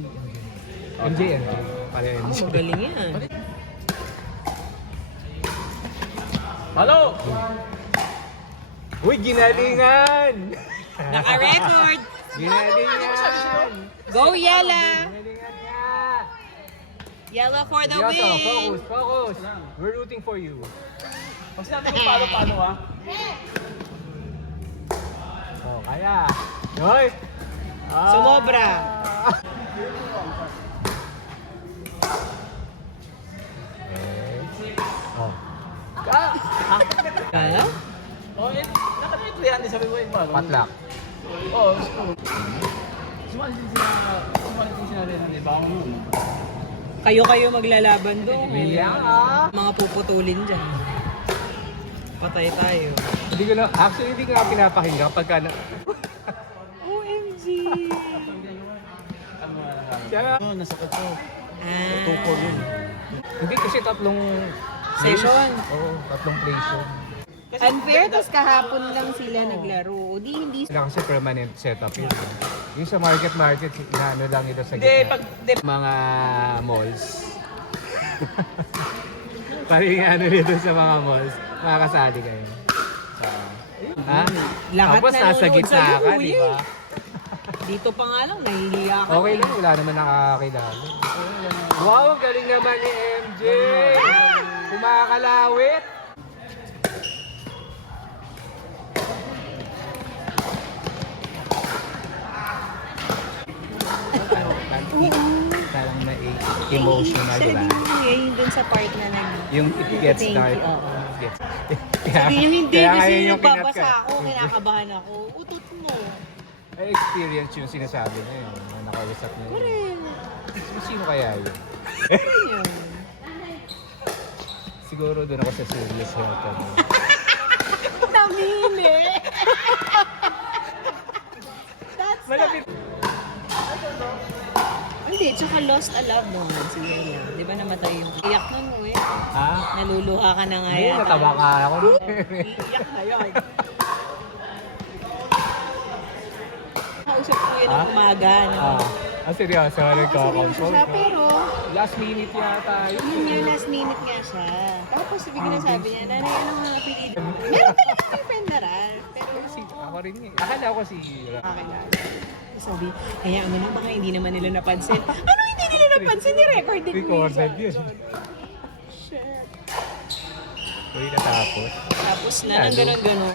si MJ. MJ. Pala MJ. Magaling yan. Halo! Uy, ginalingan! Naka-record! Ginalingan! Go, Yella! Ginalingan nga! Yella for the Seryoso, win! focus! We're rooting for you. Pag sinabi ko paano ah. Oh, kaya. Hoy! Sumobra. Oh. Kaya? Oh, eh, nakatay 300 sabi mo yung bago. Patlak. Oo, sumali din sila rin ng ibang nun. Kayo maglalaban doon. Bilang ah! Mga puputulin dyan. Patay tayo. Hindi ko na, actually hindi ko nga pinapakinggan pagka na... OMG! Kaya, Oo, nasakit ko. Ah. Tukol yun. hindi kasi tatlong... Session. Oo, tatlong place yun. Unfair, tapos kahapon lang sila naglaro. Di, hindi. Sila kasi permanent setup yun. Yung sa market, inaano lang ito sa Hindi, gitna. pag... Mga malls. Parang ano dito sa mga malls, makakasali kayo. Ha? Lahat Tapos nasa nanonood gitna sa'yo, ka, kuya. di ba? Dito pa nga lang, nahihiya ka. Okay lang, wala naman nakakakilala. Wow, ang galing naman ni MJ! Kumakalawit! Parang may emotional, Siya di ba? din yung dun sa part na nag... Yung it gets Thank dark. you, oo. It gets... Sabi niyo, hindi kaya kasi ngayon yung nagbabasa kinat- ako, kinakabahan ako. Utot mo. Ay, experience yung sinasabi niya yun, na nakausap niya. Correct. Sino kaya yun? Ayun. Siguro doon ako sa serious health. Namili. That's Malapit. Hindi, tsaka lost a loved one si Yella. Di ba namatay yung... Iyak na mo eh. Ha? Naluluha ka na nga Hindi, yata. natawa ka ako. Iyak na yun. Kausap ko yun ng umaga. No? Seryoso, Seryoso nagkakampol. siya, pero Last minute yata yun. yun nga, last minute nga siya. Tapos bigla sabi niya, nanay, anong mga apelido? Meron talaga may friend na Ral. Pero Ako rin eh. Akala ko si... kakilala. Sabi, kaya ano na, baka hindi naman nila napansin. Ano hindi nila napansin? Ni-recorded mo Recorded yun. Shit. Uy, natapos. Tapos na, nang ganun-ganun.